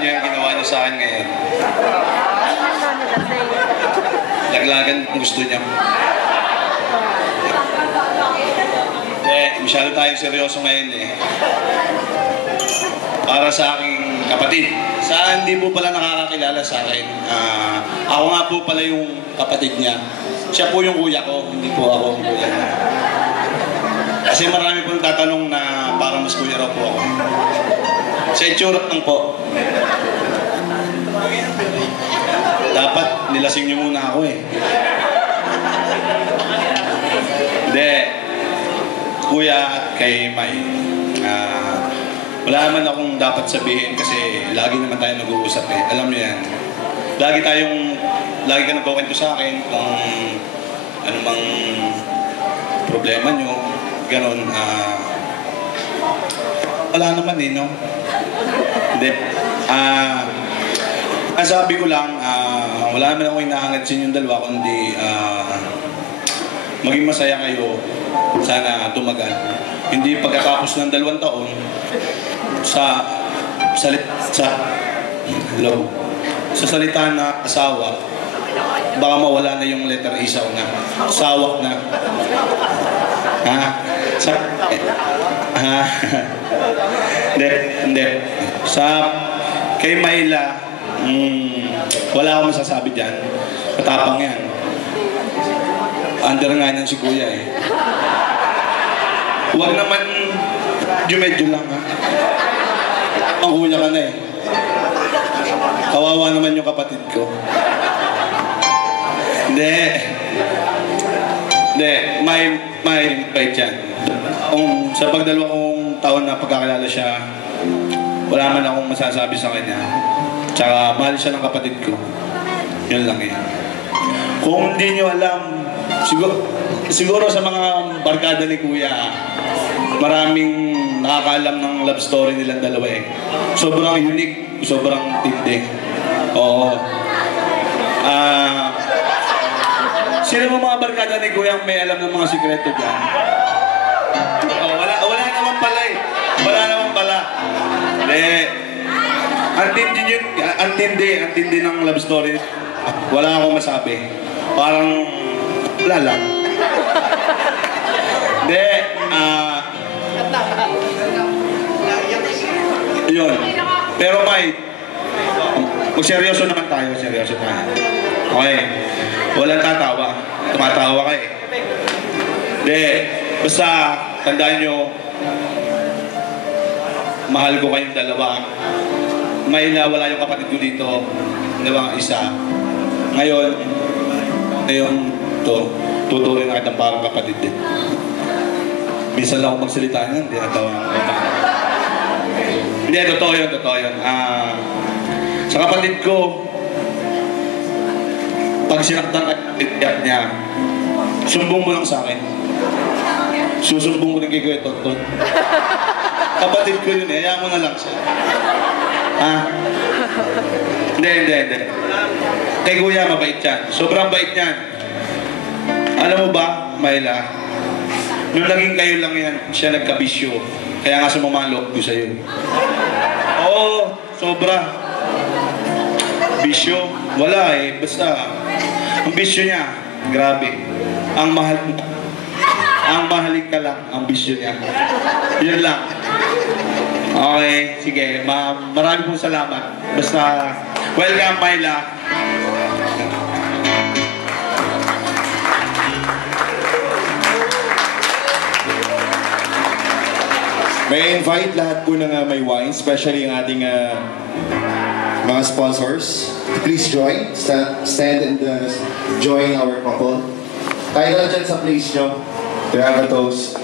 niyo yung ginawa niyo sa akin ngayon. Laglagan kung gusto niya. Masyado tayong seryoso ngayon eh. Para sa aking kapatid. Hindi po pala nakakakilala sa akin. Ako nga po pala yung kapatid niya. Siya po yung kuya ko, hindi po ako yung kuya niya. Kasi marami pong tatanong na parang mas kuya raw po ako. Sa itsura lang po. Dapat nilasing niyo muna ako eh. Hindi. Kuya at kay Mai. Wala naman akong dapat sabihin kasi lagi naman tayo nag-uusap eh. Alam niyo yan. Lagi ka nagkukwento sa akin kung ano mang problema niyo. Ganon. Wala naman eh, no? Hindi. Sabi ko lang, wala naman akong hinahangad sa inyong dalawa kundi maging masaya kayo. Sana tumagal. Hindi pagkatapos ng 2 taon sa salita na asawa, baka mawala na yung letter isaw na. Sawak na. Hindi. Kay Mayla, wala akong masasabi dyan. Matapang yan. Under nga yan si Kuya eh. Huwag naman medyo lang ha. Ang kuya ka na eh. Kawawa naman yung kapatid ko. Hindi, may bait yan. Sa pagdalawang taon na pagkakilala siya, wala man akong masasabi sa kanya. Tsaka mahal siya ng kapatid ko. Yun lang eh. Kung hindi nyo alam, siguro sa mga barkada ni Kuya, maraming nakakaalam ng love story nilang dalawa eh. Sobrang unique, sobrang tindi. Oo. Sino mga barkada ni Kuya ang may alam ng mga sikreto dyan? Wala naman pala eh. Wala naman pala. Ang tindi ng love story. Wala akong masabi. Parang wala lang. Yun. Pero May, magseryoso naman tayo. Seryoso tayo. Okay. Walang tatawa. Tumatawa ka eh. Basta tandaan nyo, mahal ko kayong dalawa. May nawala yung kapatid ko dito. Isa. Ngayon tutuloy na kitang parang kapatid din. Minsan lang ako magsalita niyan, hindi natawa ng kapatid. Hindi, totoo yun. Sa kapatid ko, pag sinaktan ka niya, sumbong mo lang sa akin. Susumbong ko rin kay Kuya Tonton. Kapatid ko yun eh, hayaan mo na lang siya. Hindi. Kay Kuya, mabait yan. Sobrang bait yan. Alam mo ba, Mayla, nung naging kayo lang yan, siya nagkabisyo. Kaya nga sumama ang loob ko sa'yo. Oo, sobra. Bisyo, wala eh. Basta, ang bisyo niya, grabe. Ang mahalig ka lang, ang bisyo niya. Yun lang. Okay, sige. Marami pong salamat. Basta, welcome, Mayla. May invite lahat po ng may wine, especially ang ating mga sponsors. Please join. Stand and join our couple. Tayo na dyan sa place nyo. To have a toast.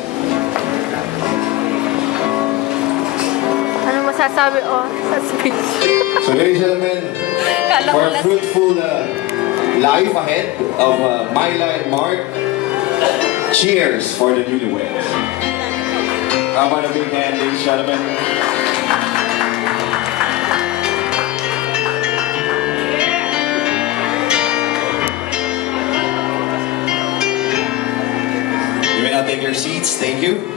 Ano masasabi sa speech? So ladies and gentlemen, for a fruitful life ahead of Myla and Mark, cheers for the newlyweds. How about a big hand, ladies and gentlemen? You may now take your seats. Thank you.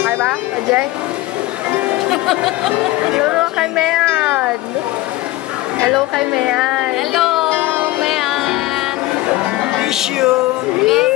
Okay ba? Ajay. Hello kay Mayan. Hello kay Mayan. Hello, man. Miss you. Miss